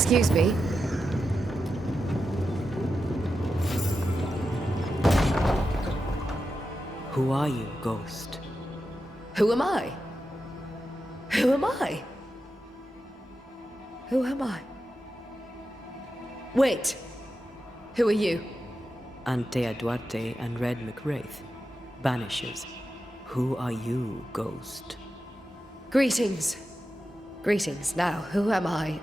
Excuse me. Who are you, ghost? Who am I? Who am I? Who am I? Wait! Who are you? Antea Duarte and Red MacRaith. Banishers. Who are you, ghost? Greetings. Greetings. Now, who am I?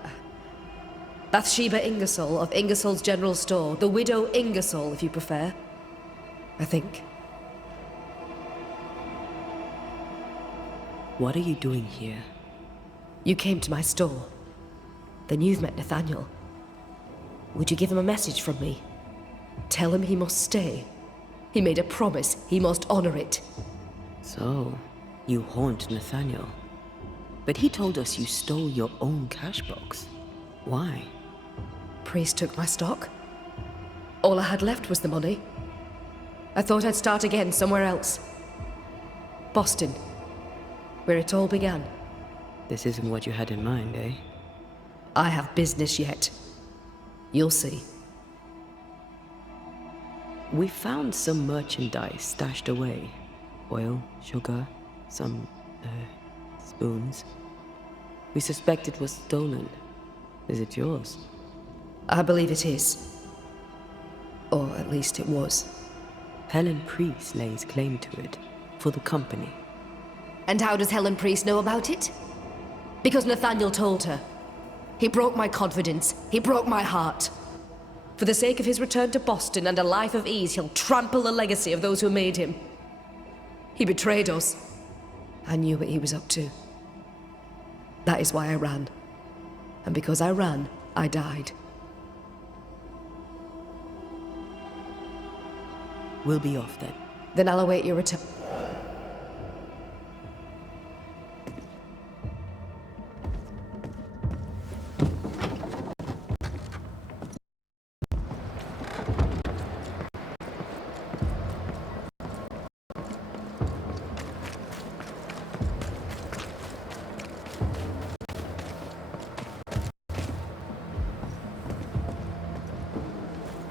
Bathsheba Ingersoll of Ingersoll's General Store. The widow Ingersoll, if you prefer. I think. What are you doing here? You came to my store. Then you've met Nathaniel. Would you give him a message from me? Tell him he must stay. He made a promise. He must honor it. So, you haunt Nathaniel. But he told us you stole your own cash box. Why? Priest took my stock. All I had left was the money. I thought I'd start again somewhere else. Boston, where it all began. This isn't what you had in mind, eh? I have business yet. You'll see. We found some merchandise stashed away. Oil, sugar, some, spoons. We suspect it was stolen. Is it yours? I believe it is. Or at least it was. Helen Priest lays claim to it, for the company. And how does Helen Priest know about it? Because Nathaniel told her. He broke my confidence. He broke my heart. For the sake of his return to Boston and a life of ease, he'll trample the legacy of those who made him. He betrayed us. I knew what he was up to. That is why I ran. And because I ran, I died. We'll be off then. Then I'll await your return.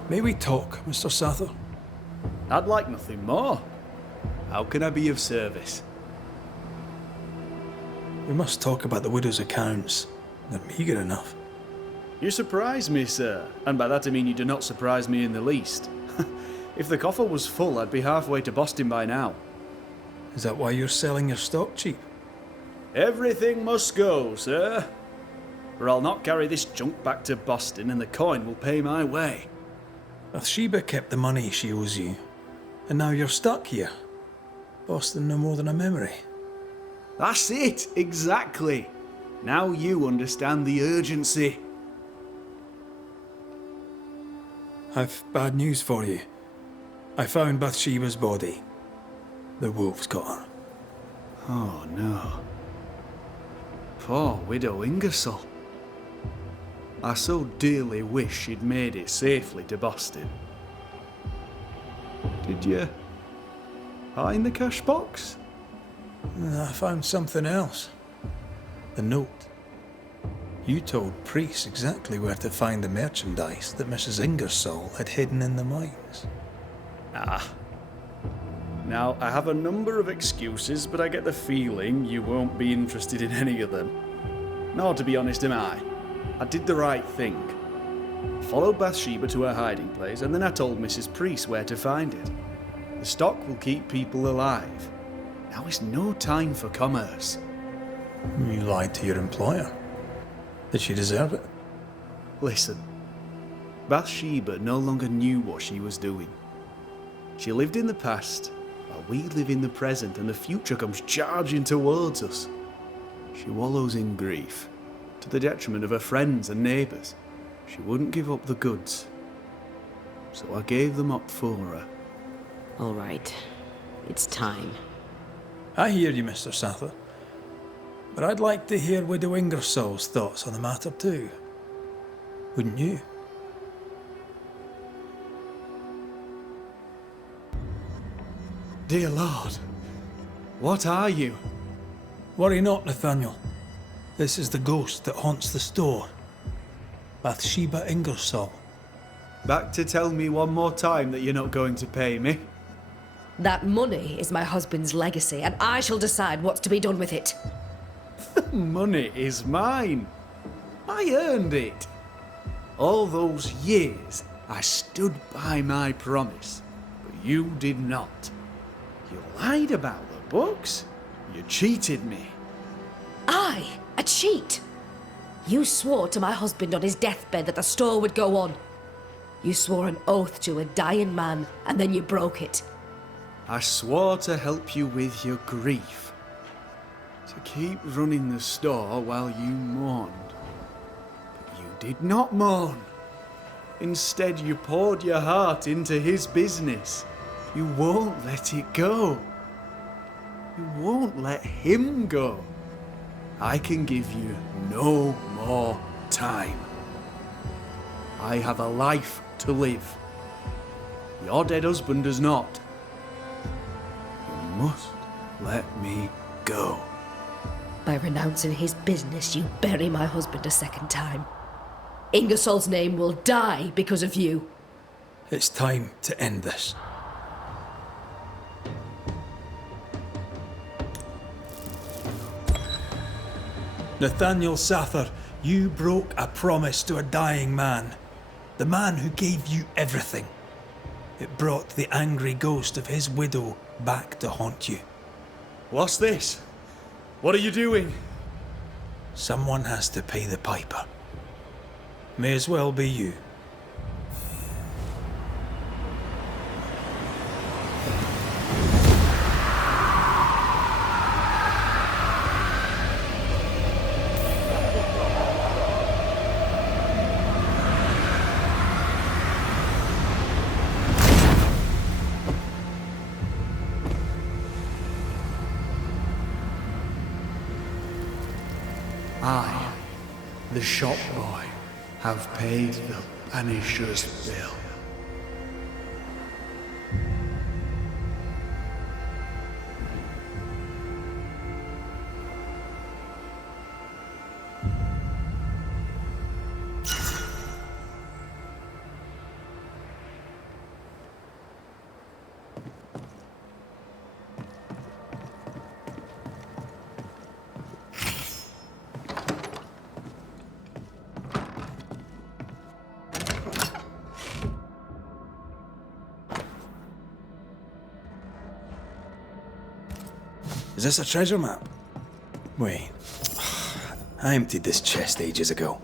May we talk, Mr. Sather? I'd like nothing more. How can I be of service? We must talk about the widow's accounts. They're meagre enough. You surprise me, sir, and by that I mean you do not surprise me in the least. If the coffer was full, I'd be halfway to Boston by now. Is that why you're selling your stock cheap? Everything must go, sir. Or I'll not carry this junk back to Boston and the coin will pay my way. Bathsheba kept the money she owes you, and now you're stuck here. Boston no more than a memory. That's it, exactly. Now you understand the urgency. I've bad news for you. I found Bathsheba's body. The wolves got her. Oh no. Poor widow Ingersoll. I so dearly wish she'd made it safely to Boston. Did you find the cash box? I found something else. The note. You told Priest exactly where to find the merchandise that Mrs. Ingersoll had hidden in the mines. Ah. Now, I have a number of excuses, but I get the feeling you won't be interested in any of them. Nor, to be honest, am I. I did the right thing. Followed Bathsheba to her hiding place, and then I told Mrs. Priest where to find it. The stock will keep people alive. Now is no time for commerce. You lied to your employer. Did she deserve it? Listen, Bathsheba no longer knew what she was doing. She lived in the past, while we live in the present, and the future comes charging towards us. She wallows in grief, to the detriment of her friends and neighbours. She wouldn't give up the goods, so I gave them up for her. All right. It's time. I hear you, Mr. Sather. But I'd like to hear Widow Ingersoll's thoughts on the matter too. Wouldn't you? Dear Lord, what are you? Worry not, Nathaniel. This is the ghost that haunts the store. Bathsheba Ingersoll. Back to tell me one more time that you're not going to pay me. That money is my husband's legacy, and I shall decide what's to be done with it. Money is mine. I earned it. All those years, I stood by my promise, but you did not. You lied about the books. You cheated me. I, a cheat? You swore to my husband on his deathbed that the store would go on. You swore an oath to a dying man, and then you broke it. I swore to help you with your grief. To keep running the store while you mourned. But you did not mourn. Instead, you poured your heart into his business. You won't let it go. You won't let him go. I can give you no more time. I have a life to live. Your dead husband does not. You must let me go. By renouncing his business, you bury my husband a second time. Ingersoll's name will die because of you. It's time to end this. Nathaniel Sather, you broke a promise to a dying man. The man who gave you everything. It brought the angry ghost of his widow back to haunt you. What's this? What are you doing? Someone has to pay the piper. May as well be you. I, the shop boy, have paid the Banishers' bill. Is this a treasure map? Wait. I emptied this chest ages ago.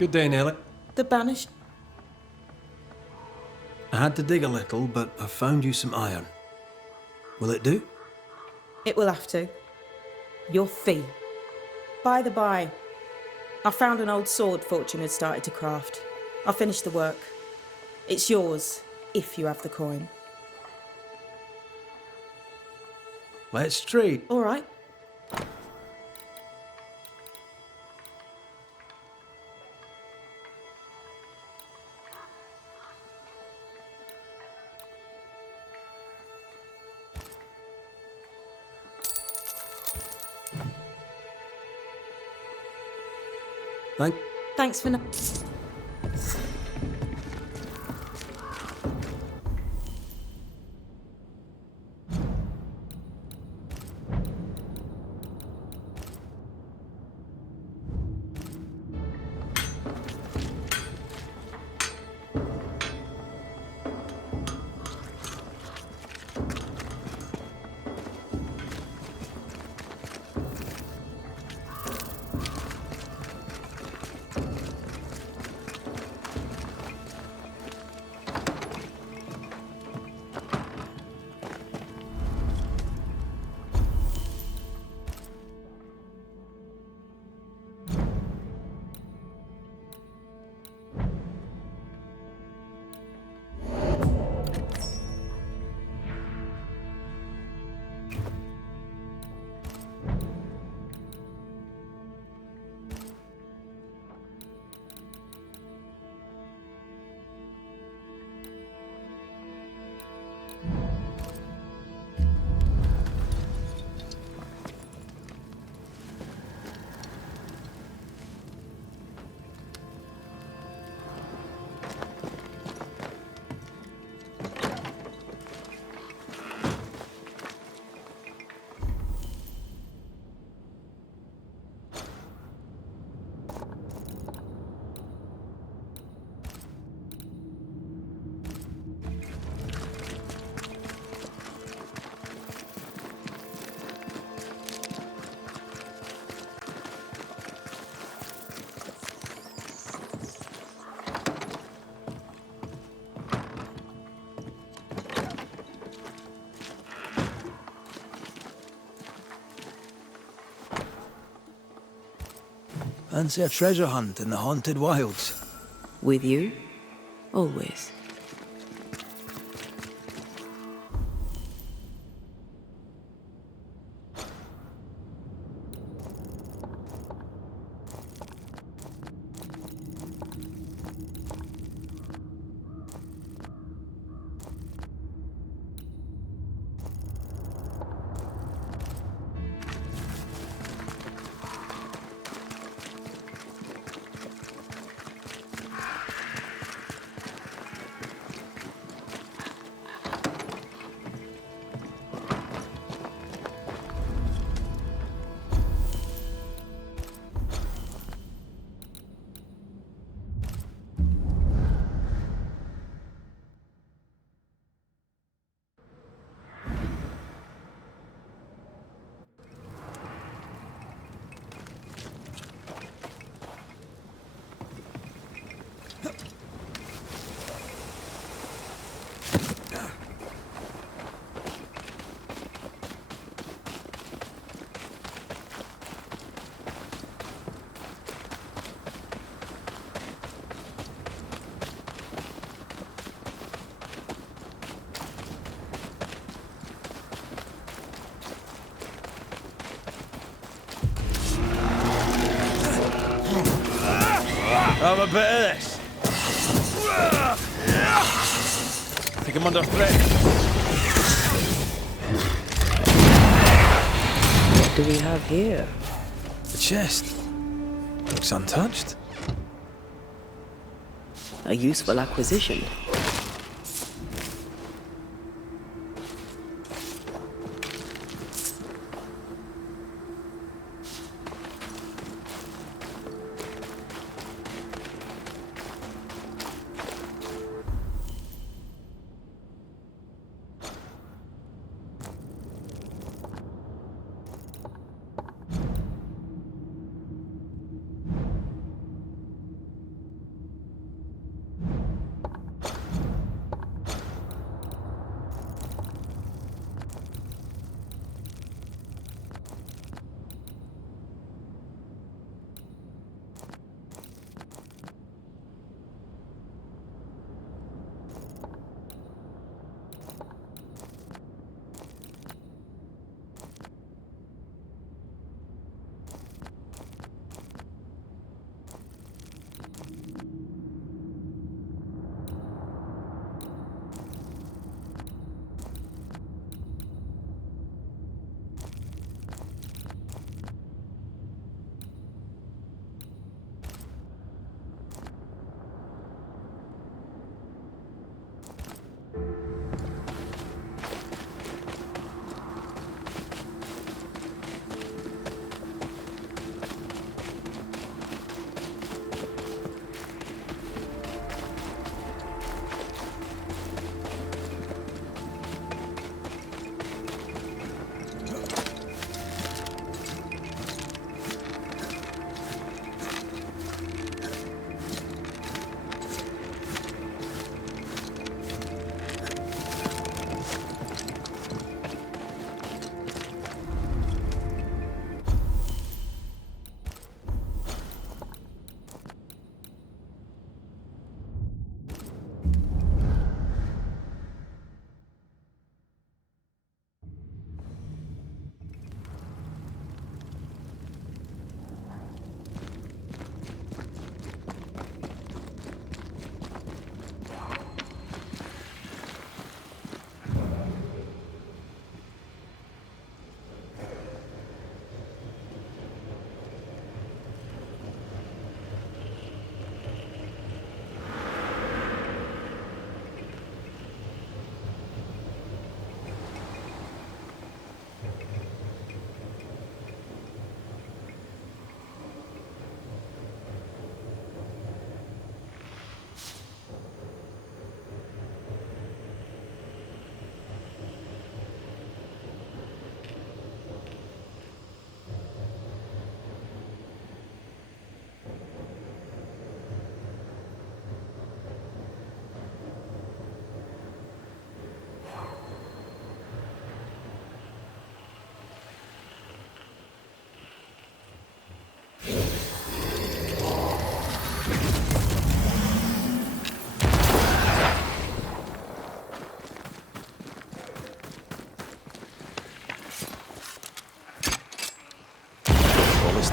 Good day, Nelly. The Banish... I had to dig a little, but I found you some iron. Will it do? It will have to. Your fee. By the by, I found an old sword Fortune had started to craft. I finished the work. It's yours, if you have the coin. Let's trade. All right. Thanks for now. Fancy a treasure hunt in the haunted wilds. With you? Always. Have a bit of this. Think I'm under threat. What do we have here? The chest. Looks untouched. A useful acquisition.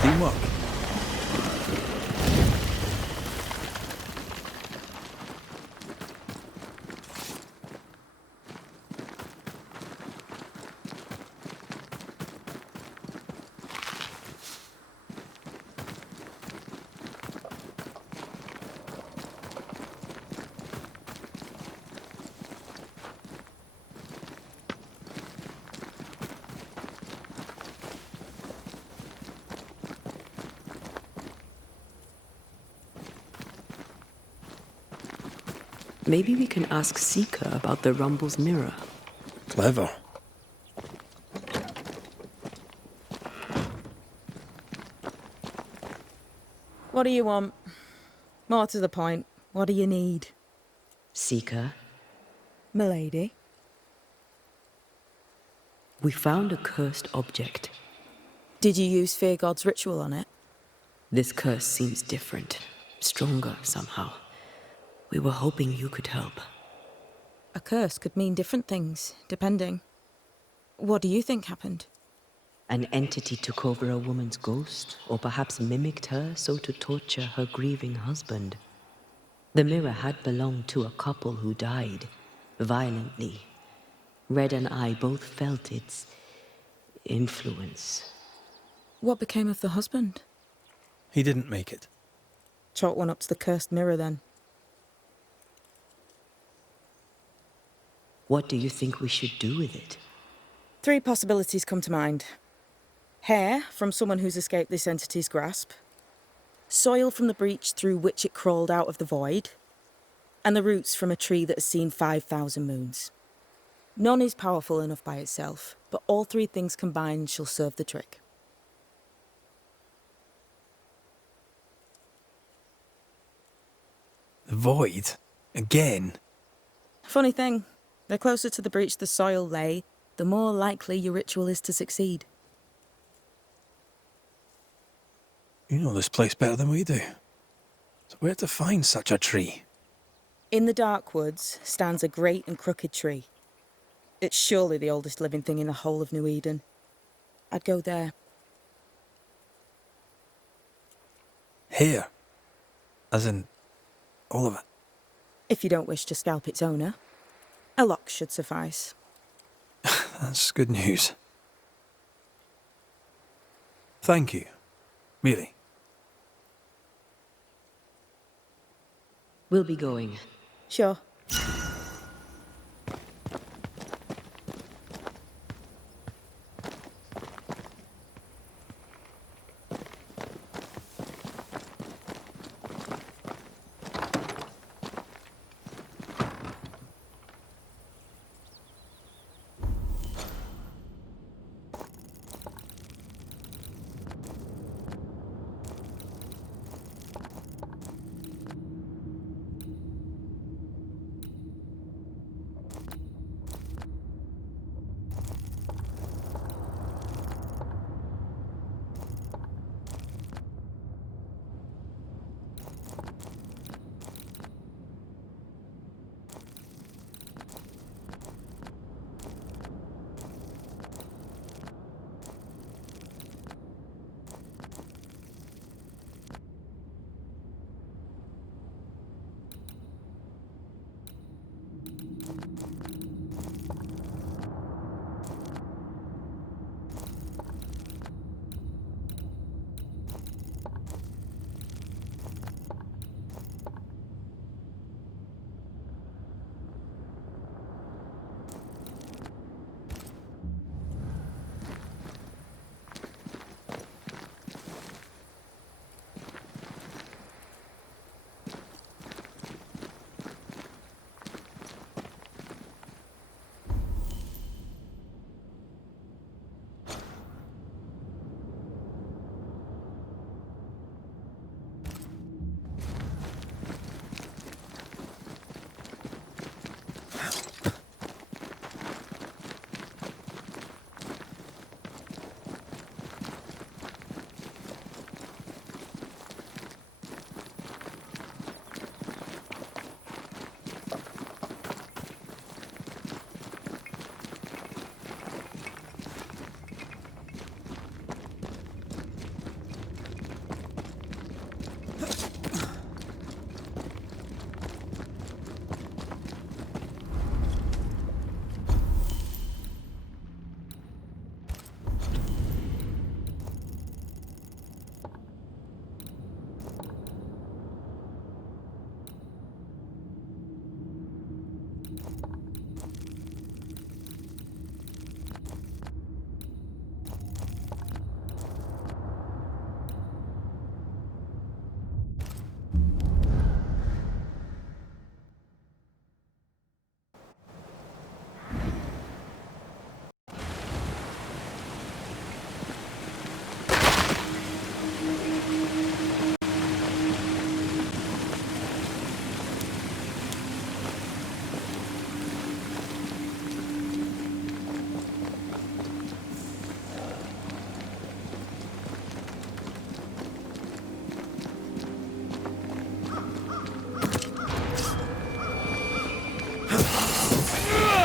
teamwork. Maybe we can ask Seeker about the Rumble's mirror. Clever. What do you want? More to the point, what do you need? Seeker, Milady? we found a cursed object. Did you use Fear God's ritual on it? This curse seems different, stronger somehow. We were hoping you could help. A curse could mean different things, depending. What do you think happened? An entity took over a woman's ghost, or perhaps mimicked her so to torture her grieving husband. The mirror had belonged to a couple who died, violently. Red and I both felt its influence. What became of the husband? He didn't make it. Chalk one up to the cursed mirror then. What do you think we should do with it? 3 possibilities come to mind. Hair from someone who's escaped this entity's grasp. Soil from the breach through which it crawled out of the void. And the roots from a tree that has seen 5,000 moons. None is powerful enough by itself, but all 3 things combined shall serve the trick. The void? Again? Funny thing, the closer to the breach the soil lay, the more likely your ritual is to succeed. You know this place better than we do. So where to find such a tree? In the dark woods stands a great and crooked tree. It's surely the oldest living thing in the whole of New Eden. I'd go there. Here? As in, all of it? If you don't wish to scalp its owner, a lock should suffice. That's good news. Thank you. Really. We'll be going. Sure.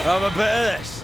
Have a bit of this.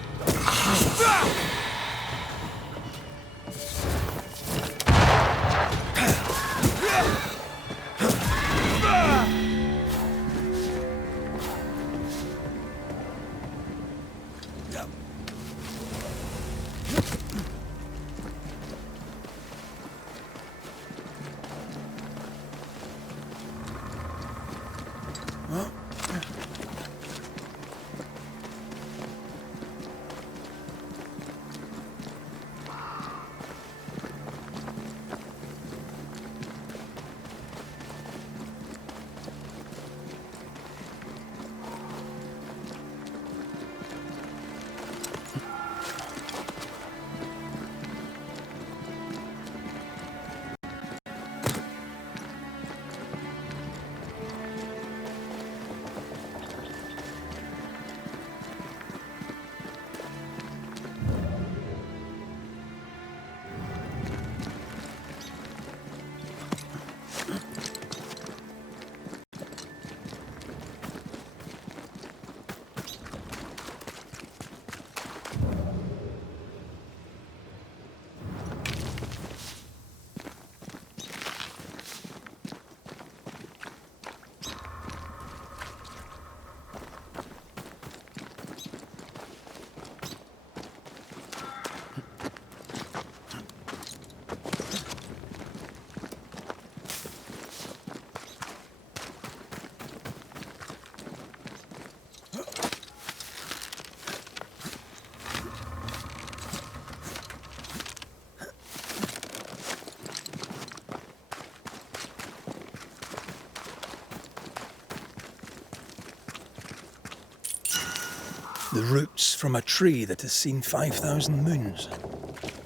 The roots from a tree that has seen 5,000 moons.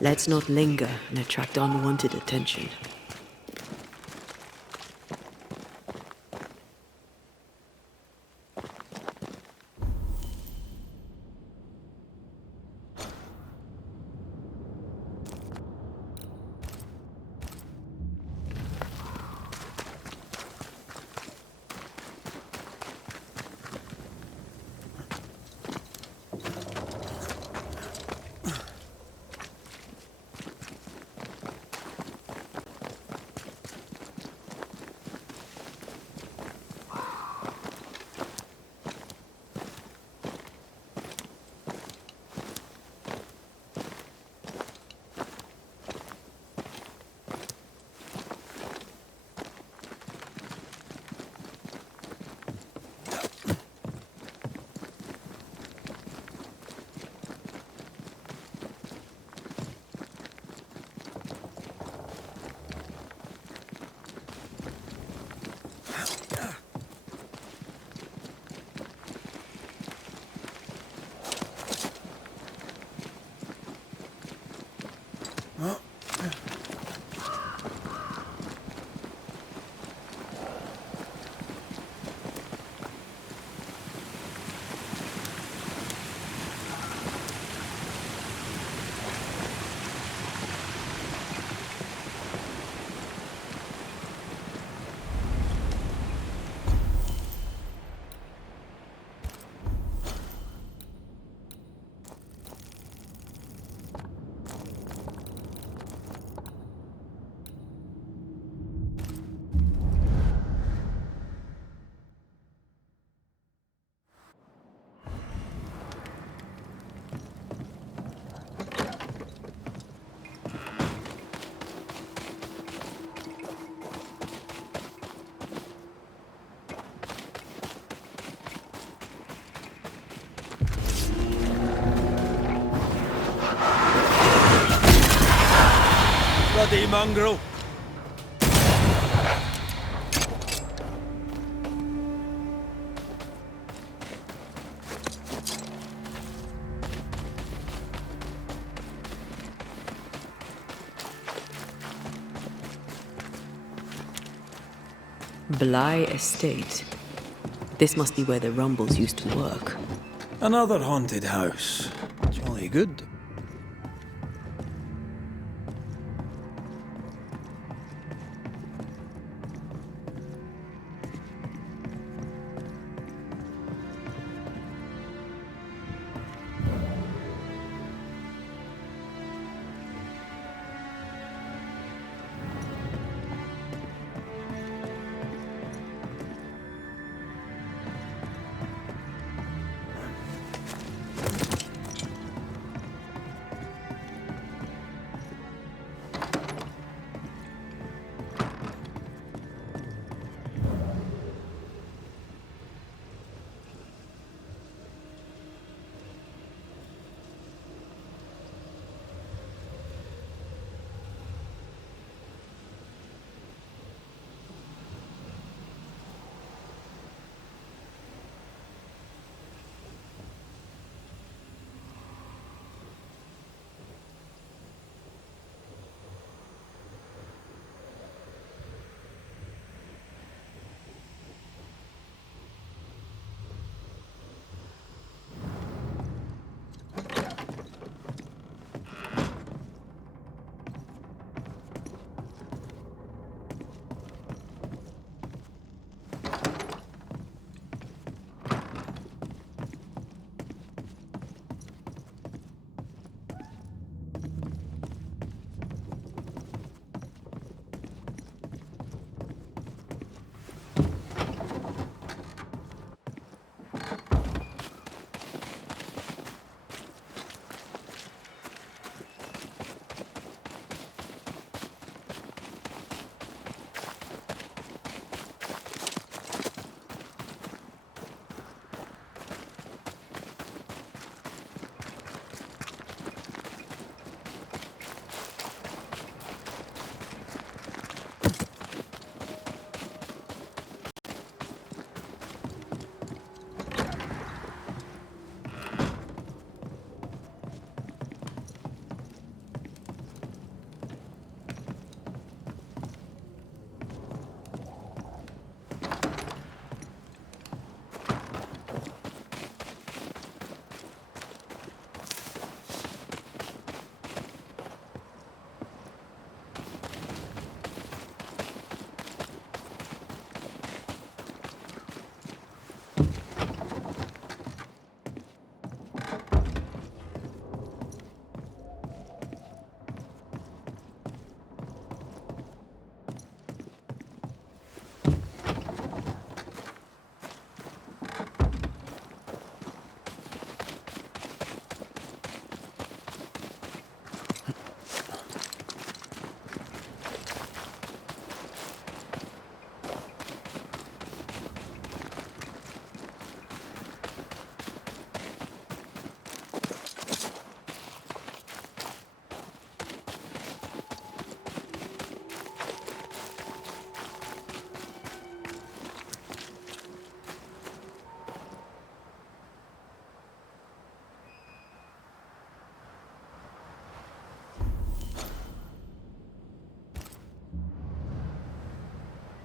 Let's not linger and attract unwanted attention. bloody mongrel! Bly Estate. This must be where the Rumbles used to work. Another haunted house. Jolly good.